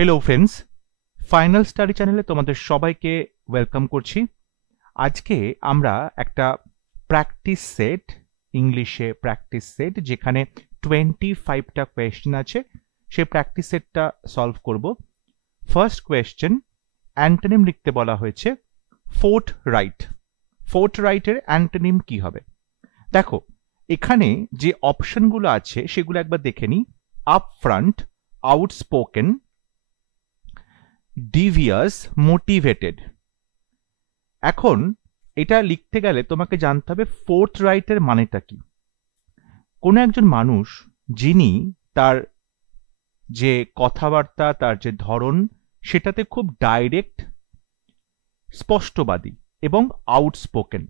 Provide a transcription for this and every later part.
Hello friends, final study চ্যানেলে তোমাদের সবাইকে ওয়েলকাম করছি। আজকে আমরা একটা প্র্যাকটিস সেট, ইংলিশে প্র্যাকটিস সেট, যেখানে 25টা কোয়েশ্চেন আছে, সেই প্র্যাকটিস সেটটা সলভ করব। ফার্স্ট কোয়েশ্চেন, অ্যান্টোনিম লিখতে বলা হয়েছে ফোর্ট রাইট। ফোর্ট রাইটের অ্যান্টোনিম কি হবে? দেখো, এখানে যে অপশনগুলো আছে সেগুলো একবার দেখে নিই। Up front, outspoken, devious, motivated. এখন এটা লিখতে গেলে তোমাকে জানতে হবে ফোর্থ রাইটের মানেটা কি। কোনো একজন মানুষ যিনি তার যে কথাবার্তা, তার যে ধরন, সেটাতে খুব ডাইরেক্ট, স্পষ্টবাদী এবং আউটস্পোকেন,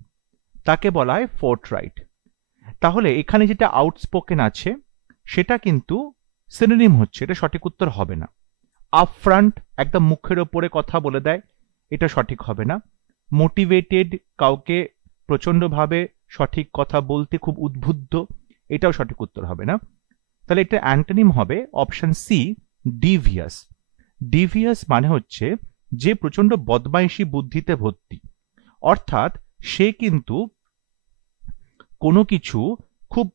তাকে বলা হয় ফোর্থ রাইট। তাহলে এখানে যেটা আউটস্পোকেন আছে সেটা কিন্তু সিনোনিম হচ্ছে, এটা সঠিক উত্তর হবে না। আপফ্রন্ট একদম মুখের ওপরে কথা বলে দেয়, এটা সঠিক হবে না। মোটিভেটেড, কাউকে প্রচন্ডভাবে সঠিক কথা বলতে খুব উদ্বুদ্ধ, এটাও সঠিক উত্তর হবে না। তাহলে এটা অ্যান্টোনিম হবে অপশন সি, ডিভিয়াস। ডিভিয়াস মানে হচ্ছে যে প্রচন্ড বদমাইশি বুদ্ধিতে ভর্তি, অর্থাৎ সে কিন্তু কোনো কিছু খুব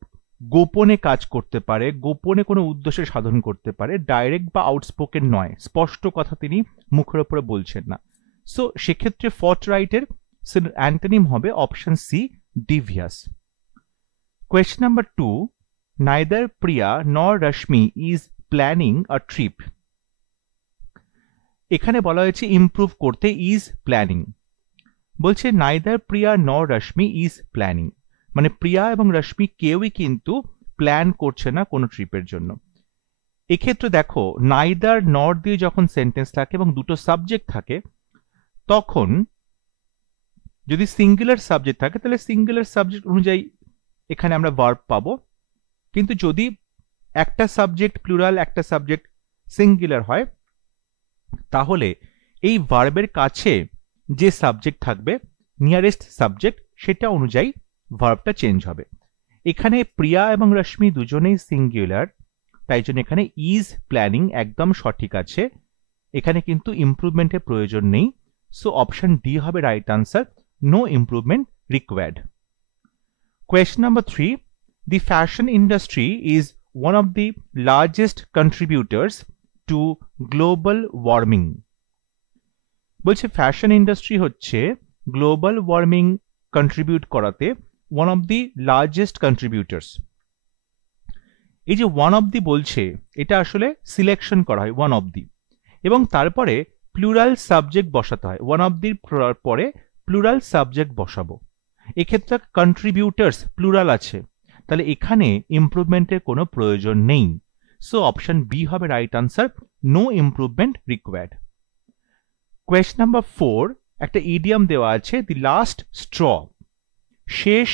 গোপনে কাজ করতে পারে, গোপনে কোনো উদ্দেশ্য সাধন করতে পারে, ডাইরেক্ট বা আউটস্পোকেন নয়, স্পষ্ট কথা তিনি মুখের উপরে বলছেন না। সো সেক্ষেত্রে ফোর্থ রাইটের অ্যান্টোনিম হবে option C, devious. Question number 2, neither Priya nor Rashmi is planning a trip. এখানে বলা হয়েছে ইমপ্রুভ করতে, ইজ প্ল্যানিং। বলছে neither Priya nor Rashmi is planning, মানে প্রিয়া এবং রশ্মি কেউই কিন্তু প্ল্যান করছে না কোনো ট্রিপের জন্য। এক্ষেত্রে দেখো, নাইদার নর দিয়ে যখন সেন্টেন্স থাকে এবং দুটো সাবজেক্ট থাকে, তখন যদি সিঙ্গুলার সাবজেক্ট থাকে তাহলে সিঙ্গুলার সাবজেক্ট অনুযায়ী এখানে আমরা ভার্ব পাবো। কিন্তু যদি একটা সাবজেক্ট প্লুরাল, একটা সাবজেক্ট সিঙ্গুলার হয়, তাহলে এই ভার্বের কাছে যে সাবজেক্ট থাকবে, নিয়ারেস্ট সাবজেক্ট, সেটা অনুযায়ী ভার্বটা চেঞ্জ হবে। এখানে প্রিয়া এবং রশ্মি দুজনেই সিঙ্গুলার, তাই জন্য এখানে ইজ প্ল্যানিং একদম সঠিক আছে, এখানে কিন্তু ইমপ্রুভমেন্টের প্রয়োজন নেই। সো অপশন ডি হবে right answer, no improvement required. Question number 3, the fashion industry is one of the largest contributors to global warming. বলছে ফ্যাশন ইন্ডাস্ট্রি হচ্ছে গ্লোবাল ওয়ার্মিং কন্ট্রিবিউট করাতে ওয়ান অফ দি লার্জেস্ট কন্ট্রিবিউটার্স। এই যে one of the বলছে, এটা আসলে selection করা হয় ওয়ান অফ দি, এবং তারপরে প্লুরাল সাবজেক্ট বসাতে হয়। ওয়ান অফ দির পরে প্লুরাল সাবজেক্ট বসাবো। এক্ষেত্রে কন্ট্রিবিউটার্স প্লুরাল আছে, তাহলে এখানে ইমপ্রুভমেন্টের কোনো প্রয়োজন নেই। সো অপশন বি হবে right answer, no improvement required. Question number 4, একটা ইডিয়াম দেওয়া আছে, দি লাস্ট স্ট্র, শেষ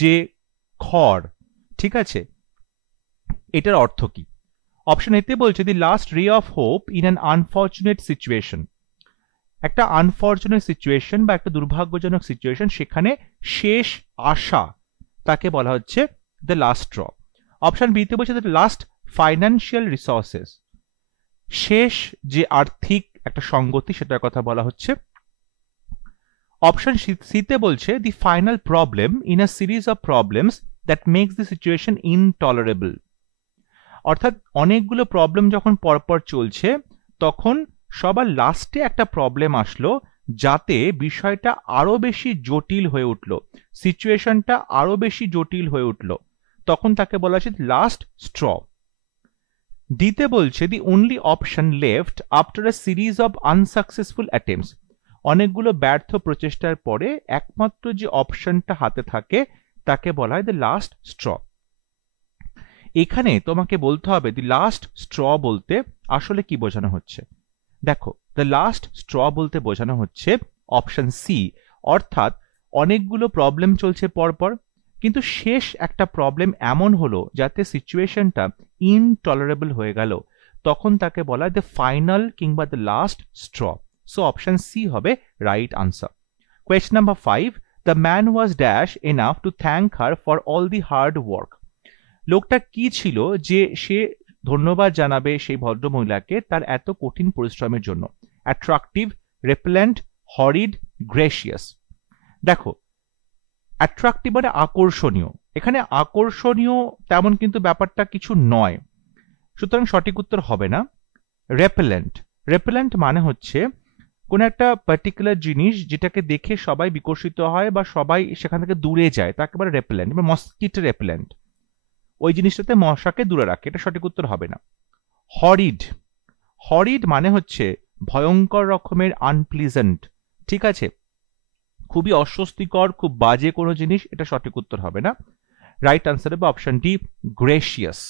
যে খড়, ঠিক আছে, এটার অর্থ কি? অপশন এতে বলছে দি লাস্ট রে of hope in an unfortunate situation. একটা আনফরচুনেট সিচুয়েশন বা একটা দুর্ভাগ্যজনক সিচুয়েশন, সেখানে শেষ আশা, তাকে বলা হচ্ছে দ্য লাস্ট স্ট্র। অপশন বিতে বলছে দ্য লাস্ট ফাইন্যান্সিয়াল রিসোর্সেস, শেষ যে আর্থিক একটা সঙ্গতি, সেটার কথা বলা হচ্ছে। অপশন সিতে বলছে the final problem in a series of problems that makes the situation intolerable. অর্থাৎ অনেকগুলো প্রবলেম যখন পরপর চলছে, তখন সবার লাস্টে একটা প্রবলেম আসলো, যাতে বিষয়টা আরো বেশি জটিল হয়ে উঠল, সিচুয়েশনটা আরো বেশি জটিল হয়ে উঠল, তখন তাকে বলা হচ্ছে লাস্ট স্ট্র। ডিতে বলছে the only option left after a series of unsuccessful attempts. অনেকগুলো ব্যর্থ প্রচেষ্টার পরে একমাত্র যে অপশনটা হাতে থাকে, তাকে বলা হয় দ্য লাস্ট স্ট্র। এখানে তোমাকে বলতে হবে দি লাস্ট স্ট্র বলতে আসলে কি বোঝানো হচ্ছে। দেখো, দ্য লাস্ট স্ট্র বলতে বোঝানো হচ্ছে অপশন সি, অর্থাৎ অনেকগুলো প্রবলেম চলছে পরপর, কিন্তু শেষ একটা প্রবলেম এমন হলো যাতে সিচুয়েশনটা ইনটলারেবল হয়ে গেল, তখন তাকে বলা হয় দ্য ফাইনাল কিংবা the last straw. So option C হবে right answer. Question number 5, the man was dash enough to thank her for all the hard work. লোকটা কি ছিল যে সে ধন্যবাদ জানাবে সেই ভদ্রমহিলাকে তার এত কঠিন পরিশ্রমের জন্য। Attractive, repellent, horrid, gracious. দেখো অ্যাট্রাকটিভ মানে আকর্ষণীয়, এখানে আকর্ষণীয় তেমন কিন্তু ব্যাপারটা কিছু নয়, সুতরাং সঠিক উত্তর হবে না। রেপেলেন্ট, রেপেলেন্ট মানে হচ্ছে কোন একটা পার্টিকুলার জিনিস যেটাকে দেখে সবাই বিকর্ষিত হয় বা সবাই সেখান থেকে দূরে যায়, তাকে বলে রেপেলেন্ট। মসকিটো রেপেলেন্ট, ওই জিনিসটাতে মশাকে দূরে রাখে, এটা সঠিক উত্তর হবে না। হরিড, হরিড মানে হচ্ছে ভয়ঙ্কর রকমের আনপ্লিজেন্ট, ঠিক আছে, খুবই অস্বস্তিকর, খুব বাজে কোনো জিনিস, এটা সঠিক উত্তর হবে না। রাইট আনসার হবে অপশন ডি, গ্রেসিয়াস।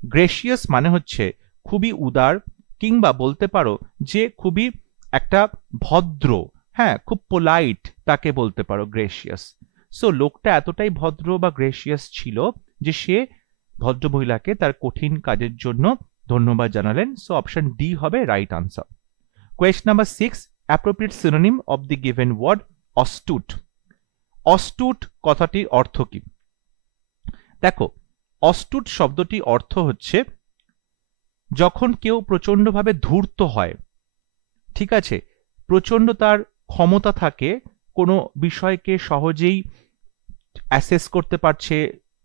গ্রেসিয়াস মানে হচ্ছে খুবই উদার, কিংবা বলতে পারো যে খুবই একটা ভদ্র, হ্যাঁ খুব পোলাইট, তাকে বলতে পারো গ্রেসিয়াস। সো লোকটা এতটাই ভদ্র বা গ্রেসিয়াস ছিল যে সে ভদ্রমহিলাকে তার কঠিন কাজের জন্য ধন্যবাদ জানালেন। সো অপশন ডি হবে right answer. Question number 6, appropriate synonym of the given word astute. Astute কথাটির অর্থ কি? দেখো অস্টুট শব্দটির অর্থ হচ্ছে যখন কেউ প্রচন্ডভাবে ধূর্ত হয়, ঠিক আছে, প্রচন্ড তার ক্ষমতা থাকে, কোনো বিষয়কে সহজেই অ্যাসেস করতে পারছে,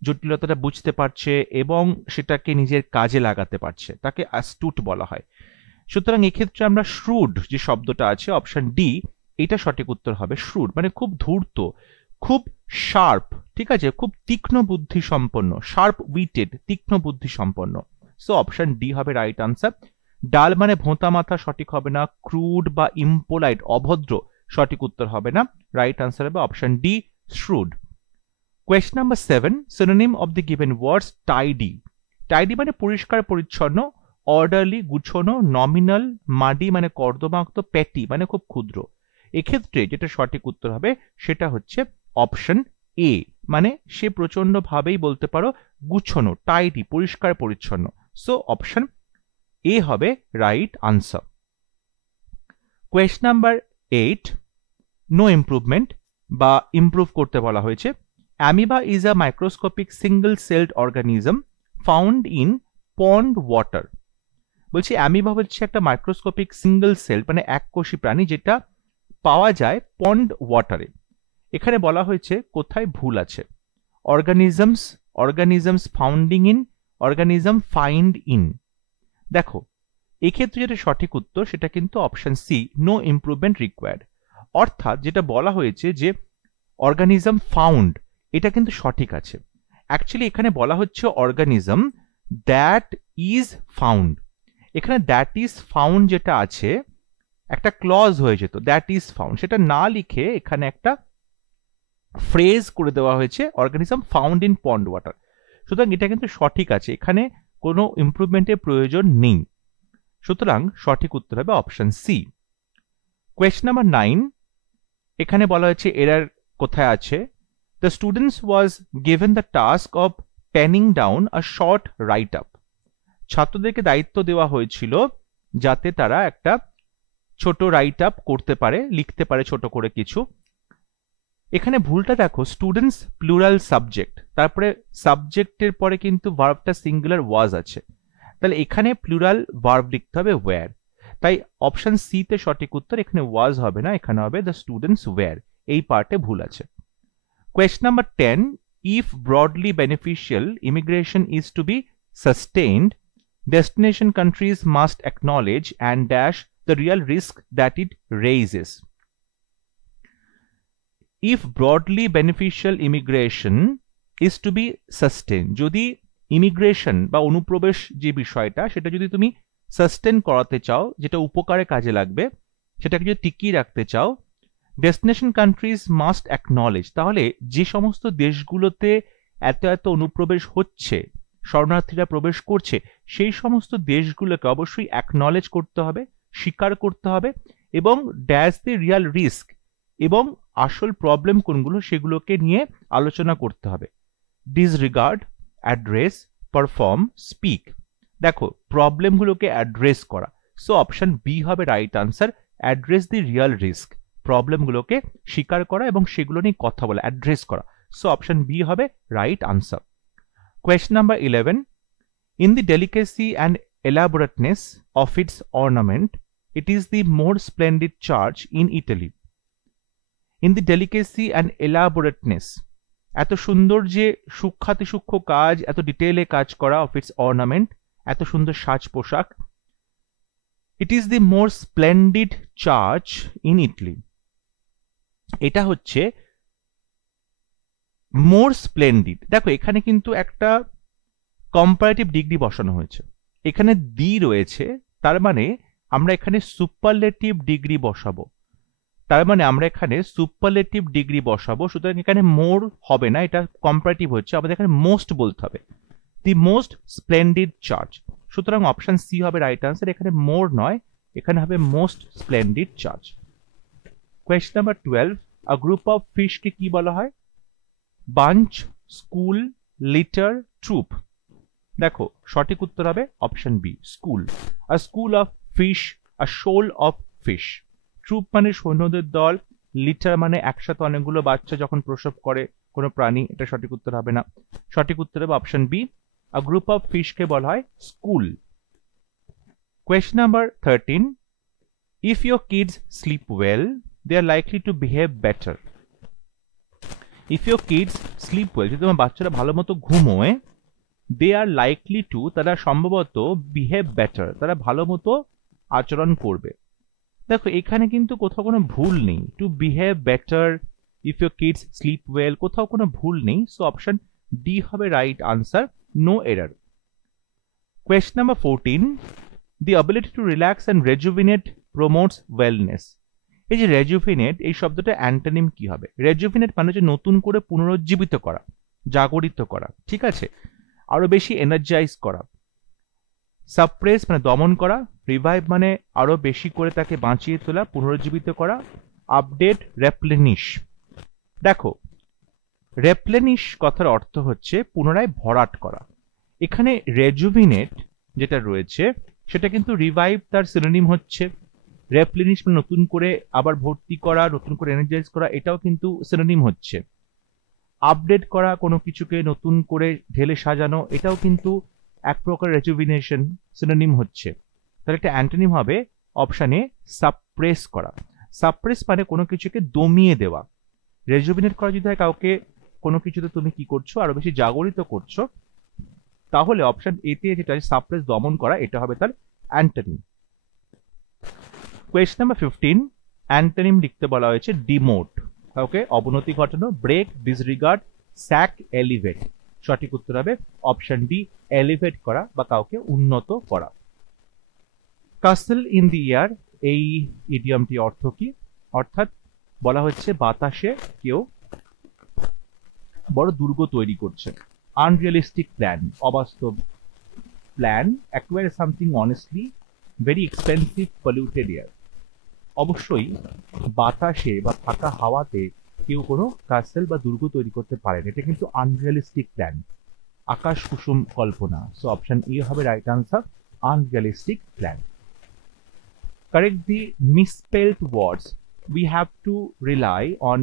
জটিলতাটা বুঝতে পারছে এবং সেটাকে নিজের কাজে লাগাতে পারছে, তাকে অ্যাস্টুট বলা হয়। সুতরাং এক্ষেত্রে আমরা শ্রুড যে শব্দটা আছে অপশন ডি, এটা সঠিক উত্তর হবে। শ্রুড মানে খুব ধূর্ত, খুব শার্প, ঠিক আছে, খুব তীক্ষ্ণ বুদ্ধি সম্পন্ন, শার্প উইটেড, তীক্ষ্ণ বুদ্ধি সম্পন্ন। সো অপশন ডি হবে রাইট আনসার। ডাল মানে ভোঁতা মাথা, সঠিক হবে না। ক্রুড বা ইম্পোলাইট, অভদ্র, সঠিক উত্তর হবে না। রাইট আনসার হবে option D, shrewd. Question number 7, synonym of the given words tidy. Tidy মানে পরিষ্কার পরিচ্ছন্ন, অর্ডারলি গুছানো, নমিনাল, মাডি মানে কর্দমাক্ত, পেটি মানে খুব ক্ষুদ্র। এক্ষেত্রে যেটা সঠিক উত্তর হবে সেটা হচ্ছে অপশন এ, মানে সে প্রচন্ড ভাবেই বলতে পারো গুছানো, টাইডি, পরিষ্কার পরিচ্ছন্ন। সো অপশন এ হবে right answer. Question number 8, no improvement বা ইমপ্রুভ করতে বলা হয়েছে। Amoeba is a microscopic single celled organism found in pond water. বলছি অ্যামিবা হচ্ছে একটা মাইক্রোস্কোপিক সিঙ্গল সেল মানে এককোষী প্রাণী যেটা পাওয়া যায় পন্ড ওয়াটারে। এখানে বলা হয়েছে কোথায় ভুল আছে, organisms, organisms founding in, organism find in. দেখো এক্ষেত্রে যেটা সঠিক উত্তর সেটা কিন্তু option C, no improvement required. অর্থাৎ যেটা বলা হয়েছে যে অর্গানিজম ফাউন্ড, এটা কিন্তু সঠিক আছে। অ্যাকচুয়ালি এখানে বলা হচ্ছে অর্গানিজম দ্যাট ইজ ফাউন্ড। এখানে দ্যাট ইজ ফাউন্ড যেটা আছে একটা ক্লজ হয়ে যেত, দ্যাট ইজ ফাউন্ড, সেটা না লিখে এখানে একটা ফ্রেজ করে দেওয়া হয়েছে organism found in pond water. সুতরাং এটা কিন্তু সঠিক আছে, এখানে কোনো ইমপ্রুভমেন্টের প্রয়োজন নেই। সুতরাং সঠিক উত্তর হবে অপশন সি। কোয়েশ্চন নাম্বার 9, এখানে বলা হয়েছে এরার কোথায় আছে। The students was given the task of paining down a short right up. ছাত্রদেরকে দায়িত্ব দেওয়া হয়েছিল যাতে তারা একটা ছোট রাইট আপ করতে পারে, লিখতে পারে ছোট করে কিছু। এখানে ভুলটা দেখো, স্টুডেন্টস প্লুরাল সাবজেক্ট, তারপরে সাবজেক্টের পরে কিন্তু ভার্বটা সিঙ্গুলার ওয়াজ আছে, তাহলে এখানে প্লুরাল ভার্ব লিখতে হবে ওয়্যার। তাই অপশন সি তে সঠিক উত্তর, এখানে ওয়াজ হবে না, এখানে হবে দ্য স্টুডেন্টস ওয়্যার, এই পার্টে ভুল আছে। Question number 10, if broadly beneficial immigration is to be sustained, destination countries must acknowledge and dash the real risk that it raises. If broadly beneficial immigration is to be sustained, যদি immigration বা অনুপ্রবেশ যে বিষয়টা সেটা যদি তুমি sustain করাতে চাও, যেটা উপকারে কাজে লাগবে, সেটাকে যদি টিকিয়ে রাখতে চাও, ডেস্টিনেশন কান্ট্রিজ মাস্ট অ্যাকনলেজ, তাহলে যে সমস্ত দেশগুলোতে এত এত অনুপ্রবেশ হচ্ছে, শরণার্থীরা প্রবেশ করছে, সেই সমস্ত দেশগুলোকে অবশ্যই অ্যাকনলেজ করতে হবে, স্বীকার করতে হবে এবং ড্যাশ দি রিয়াল রিস্ক, এবং আসল প্রবলেম কোনগুলো সেগুলোকে নিয়ে আলোচনা করতে হবে। Disregard, address, perform, speak. দেখো প্রবলেমগুলোকে অ্যাড্রেস করা, সো অপশন বি হবে রাইট আনসার, অ্যাড্রেস দি রিয়াল রিস্ক, প্রবলেমগুলোকে স্বীকার করা এবং সেগুলো নিয়ে কথা বলা, অ্যাড্রেস করা। সো অপশন বি হবে right answer. Question number 11, In the delicacy and elaborateness of its ornament, it is the more splendid church in Italy. In the delicacy and elaborateness, এত সুন্দর যে সূক্ষ্মাতি সূক্ষ্ম কাজ, এত ডিটেইলে কাজ করা, of its ornament, এত সুন্দর সাজ পোশাক, it is the more splendid church in Italy. এটা হচ্ছে more splendid. দেখো এখানে কিন্তু একটা কম্পারেটিভ ডিগ্রি বসানো হয়েছে, এখানে দি রয়েছে, তার মানে আমরা এখানে সুপারলেটিভ ডিগ্রি বসাবো, তার মানে আমরা এখানে সুপারলেটিভ ডিগ্রি বসাবো, সুতরাং এখানে মোর হবে না, এটা কম্পারেটিভ হচ্ছে, আমাদের এখানে মোস্ট বলতে হবে, দি মোস্ট স্প্লেন্ডিড চার্চ। সুতরাং অপশন সি হবে রাইট আনসার, এখানে মোর নয়, এখানে হবে most splendid church. Question number 12, a group of ফিশকে কি বলা হয়? Bunch, school, litter, troop. দেখো সঠিক উত্তর হবে option B, school. A school of fish, a shoal of fish. Troop মানে সৈন্যদের দল, লিটার মানে একসাথে অনেকগুলো বাচ্চা যখন প্রসব করে কোনো প্রাণী, এটা সঠিক উত্তর হবে না। সঠিক উত্তর হবে option B, a group of ফিশকে বলা হয় school. Question number 13, if your kids sleep well, they are likely to behave better. If your kids sleep well, যদি তোমার বাচ্চারা ভালো মতো ঘুমোয়, দে আর লাইকলি টু, তারা সম্ভবত বিহেভ বেটার, তারা ভালো মতো আচরণ করবে। দেখো এখানে কিন্তু কোথাও কোনো ভুল নেই, to behave better, if your kids sleep well, কোথাও কোনো ভুল নেই, সো অপশন ডি হবে right answer, no error. Question number 14, the ability to relax and rejuvenate promotes wellness. এই যে রেজুভিনেট, এই শব্দটা অ্যান্টোনিম কি হবে? রেজুভিনেট মানে হচ্ছে নতুন করে পুনরুজ্জীবিত করা, জাগরিত করা, ঠিক আছে, আরো বেশি এনার্জাইজ করা। সাপ্রেস মানে দমন করা, রিভাইভ মানে আরো বেশি করে তাকে বাঁচিয়ে তোলা, পুনরুজ্জীবিত করা, আপডেট, রেপ্লেনিশ। দেখো রেপ্লেনিশ কথার অর্থ হচ্ছে পুনরায় ভরাট করা। এখানে রেজুভিনেট যেটা রয়েছে সেটা কিন্তু রিভাইভ তার সিনোনিম হচ্ছে, রেপ্লেনিশ মানে নতুন করে আবার ভর্তি করা, নতুন করে এনার্জাইজ করা, এটাও কিন্তু সিনোনিম হচ্ছে। আপডেট করা, কোনো কিছুকে নতুন করে ঢেলে সাজানো, এটাও কিন্তু এক প্রকার রেজুভিনেশন, সিনোনিম হচ্ছে। তাহলে একটা অ্যান্টোনিম হবে অপশনে সাপ্রেস করা। সাপ্রেস মানে কোনো কিছুকে দমিয়ে দেওয়া। রেজুভিনেট করা যদি হয় কাউকে কোনো কিছুতে তুমি কি করছো, আরো বেশি জাগরিত করছো, তাহলে অপশন এ তে যেটা সাপ্রেস দমন করা, এটা হবে তার অ্যান্টোনিম। কোয়েশ্চন নাম্বার 15, অ্যান্টোনিম লিখতে বলা হয়েছে ডিমোট, কাউকে অবনতি ঘটানো, ব্রেক, ডিসরিগার্ড, স্যাক, এলিভেট। সঠিক উত্তর হবে অপশন ডি, এলিভেট করা বা কাউকে উন্নত করা। কাসল ইন দি এয়ার, এই ইডিয়মটি অর্থ কি? অর্থাৎ বলা হচ্ছে বাতাসে কেউ বড় দুর্গ তৈরি করছে। আনরিয়ালিস্টিক প্ল্যান, অবাস্তব plan. Acquire something honestly, very expensive polluted air. অবশ্যই বাতাসে বা ফাঁকা হাওয়াতে কেউ কোনো কাসেল বা দুর্গ তৈরি করতে পারে না, এটা কিন্তু আনরিয়ালিস্টিক প্ল্যান, আকাশ কুসুম কল্পনা। সো অপশন এ হবে right answer, unrealistic plan. Correct the misspelled words. We have to rely on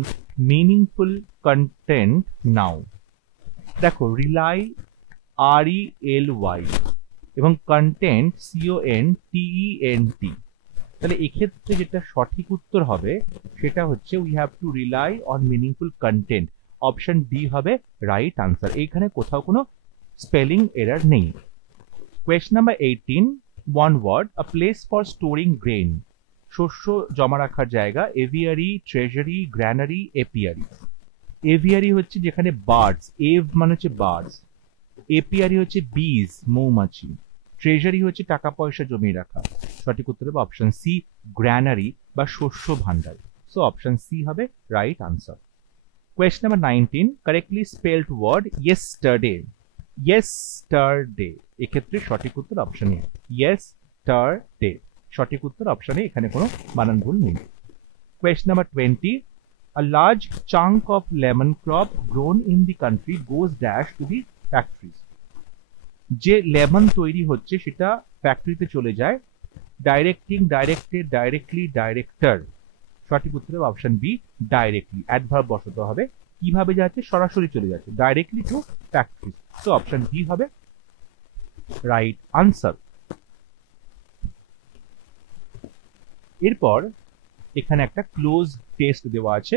meaningful content now. দেখো rely, R-E-L-Y, এবং content, C-O-N-T-E-N-T। তাহলে এক্ষেত্রে যেটা সঠিক উত্তর হবে সেটা হচ্ছে we have to rely on meaningful content. Option D হবে রাইট আনসার, এইখানে কোথাও কোনো স্পেলিং এরর নেই। Question number 18, one word, a place for storing grain. শস্য জমা রাখার জায়গা, এভিয়ারি, ট্রেজারি, গ্র্যানারি, এপিয়ারি। এভিয়ারি হচ্ছে যেখানে বার্ডস, এভ মানে হচ্ছে বার্ডস, এপিয়ারি হচ্ছে বিজ, মৌমাছি, ট্রেজারি হচ্ছে টাকা পয়সা জমিয়ে রাখা। সঠিক উত্তর হবে অপশন সি, গ্র্যানারি বা শস্য ভান্ডার। সো অপশন সি হবে right answer. Question number 19, correctly spelled word yesterday. Yesterday, এক্ষেত্রে সঠিক উত্তর অপশন এ, ইয়েস্টারডে। সঠিক উত্তর অপশন এ, এখানে কোনো বানান ভুল নেই। Question number 20, a large chunk of lemon crop grown in the country goes dash to the factories. যে লেমন তৈরি হচ্ছে সেটা ফ্যাক্টরিতে চলে যায়, ডাইরেক্টিং, ডাইরেক্টেড, ডাইরেক্টলি, ডাইরেক্টর। সঠিক উত্তর হবে অপশন বি, ডাইরেক্টলি। অ্যাডভার্ব বসাতে হবে, কিভাবে যাচ্ছে, সরাসরি চলে যাচ্ছে, ডাইরেক্টলি টু ফ্যাক্টরি। তো অপশন বি হবে রাইট আনসার। এরপর এখানে একটা ক্লোজ টেস্ট দেওয়া আছে,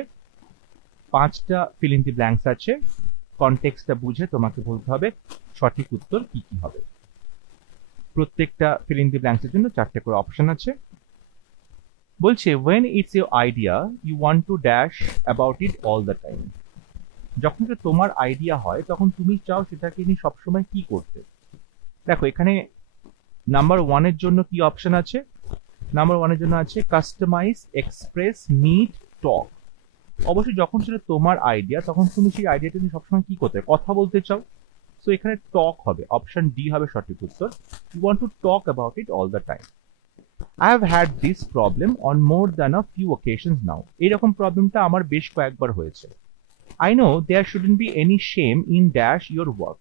5টা ফিল ইন দি ব্ল্যাঙ্কস আছে, কনটেক্সটটা বুঝে তোমাকে বলতে হবে সঠিক উত্তর কি কি হবে। প্রত্যেকটা ফিল ইন দি ব্ল্যাঙ্কসের জন্য 4টে করে অপশন আছে। বলছে when it's your idea you want to dash about it all the time। যখন তোমার আইডিয়া হয় তখন তুমি চাও সেটাকে নিয়ে সবসময় কি করতে। দেখো এখানে নাম্বার 1 এর জন্য কি অপশন আছে, নাম্বার 1 এর জন্য আছে কাস্টমাইজ, এক্সপ্রেস, মিট, টক। অবশ্যই যখন সেটা তোমার আইডিয়া তখন তুমি সেই আইডিয়াটা নিয়ে সবসময় কি করতে, কথা বলতে চাও। সো এখানে টক হবে, অপশন ডি হবে সঠিক উত্তর। You want to talk about it all the time. I have had this problem on more than a few occasions now। এরকম প্রবলেমটা আমার বেশ কয়েকবার হয়েছে। I know there shouldn't be any shame in dash your work।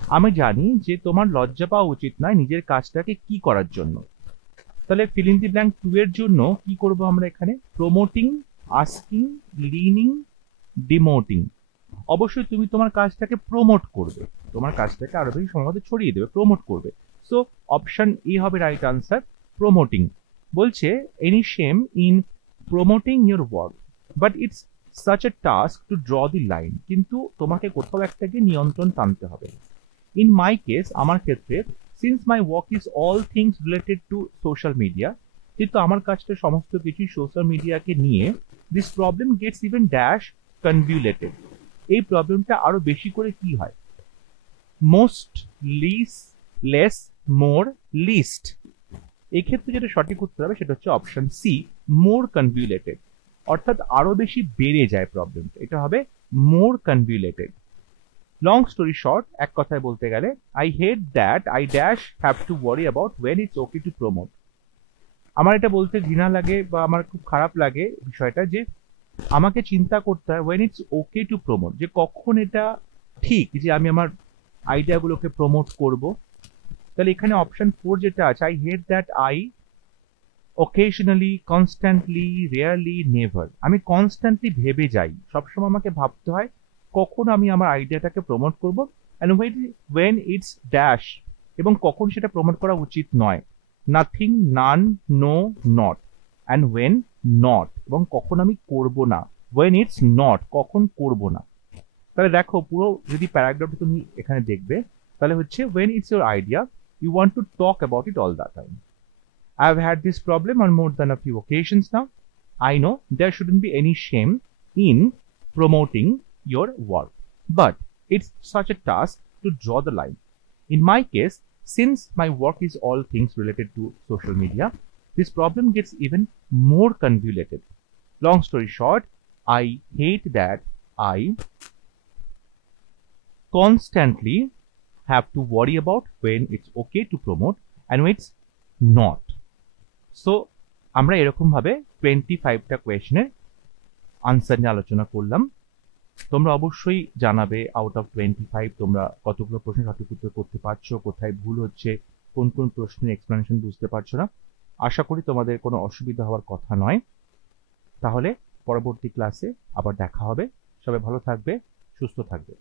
আমি জানি যে তোমার লজ্জা পাওয়া উচিত নয় নিজের কাজটাকে কি করার জন্য। তাহলে ফিল ইন দি ব্ল্যাঙ্ক 2 এর জন্য কি করব আমরা এখানে, প্রমোটিং, আস্কিং, লিনিং, ডিমোটিং। অবশ্যই তুমি তোমার কাজটাকে প্রমোট করবে, তোমার কাজটাকে আরো বেশি সমাজে ছড়িয়ে দেবে, প্রমোট করবে। সো অপশন এ হবে রাইট আনসার, প্রমোটিং। বলছে any shame in promoting your work but it's such a task two draw the line. কিন্তু তোমাকে কোথাও একটাকে নিয়ন্ত্রণ টানতে হবে। ইন মাই কেস, আমার ক্ষেত্রে, since my work is all things related to social media, যেহেতু আমার কাজটা সমস্ত কিছু সোশ্যাল মিডিয়াকে নিয়ে, this problem gets even dash convoluted. এই প্রবলেমটা আরো বেশি করে কি হয়, most, least, less, more, least. এই ক্ষেত্রে যেটা সঠিক উত্তর হবে সেটা হচ্ছে অপশন সি, মোর কনভিউলেটেড। অর্থাৎ আরো বেশি বেড়ে যায় প্রবলেমটা, এটা হবে more convoluted. Long story short, এক কথায় বলতে গেলে, I hate that I dash have to worry about when it's okay to promote. আমার এটা বলতে ঘৃণা লাগে বা আমার খুব খারাপ লাগে বিষয়টা, যে আমাকে চিন্তা করতে হয় when it's okay to promote, যে কখন এটা ঠিক যে আমি আমার আইডিয়াগুলোকে প্রমোট করব। তাহলে এখানে অপশন 4 যেটা আছে, I hate that I occasionally, constantly, rarely, never. আমি কনস্ট্যান্টলি ভেবে যাই, সবসময় আমাকে ভাবতে হয় কখন আমি আমার আইডিয়াটাকে প্রমোট করব, অ্যান্ড ওয়েন ইটস ড্যাশ, এবং কখন সেটা প্রমোট করা উচিত নয়, nothing, none, no, not, and when not, এবং কখন আমি করব না, ওয়েন ইটস নট, কখন করব না। তাহলে দেখো পুরো যদি প্যারাগ্রাফটা তুমি এখানে দেখবে তাহলে হচ্ছে when it's your idea you want to talk about it all the time। I've had this problem on more than a few occasions now। I know there shouldn't be any shame in promoting your work but it's such a task to draw the line। In my case, since my work is all things related to social media, this problem gets even more convoluted। Long story short, I hate that I constantly have to worry about when it's okay to promote and when it's not। So আমরা এরকম ভাবে 25টা কোয়েশ্চেনের answer নিয়ে আলোচনা করলাম। তোমরা অবশ্যই জানাবে out of 25 তোমরা কতগুলো প্রশ্ন সঠিক উত্তর করতে পারছো, কোথায় ভুল হচ্ছে, কোন কোন প্রশ্নের এক্সপ্লেনেশন বুঝতে পারছো না। আশা করি তোমাদের কোনো অসুবিধা হওয়ার কথা নয়। তাহলে পরবর্তী ক্লাসে আবার দেখা হবে। সবাই ভালো থাকবে, সুস্থ থাকবে।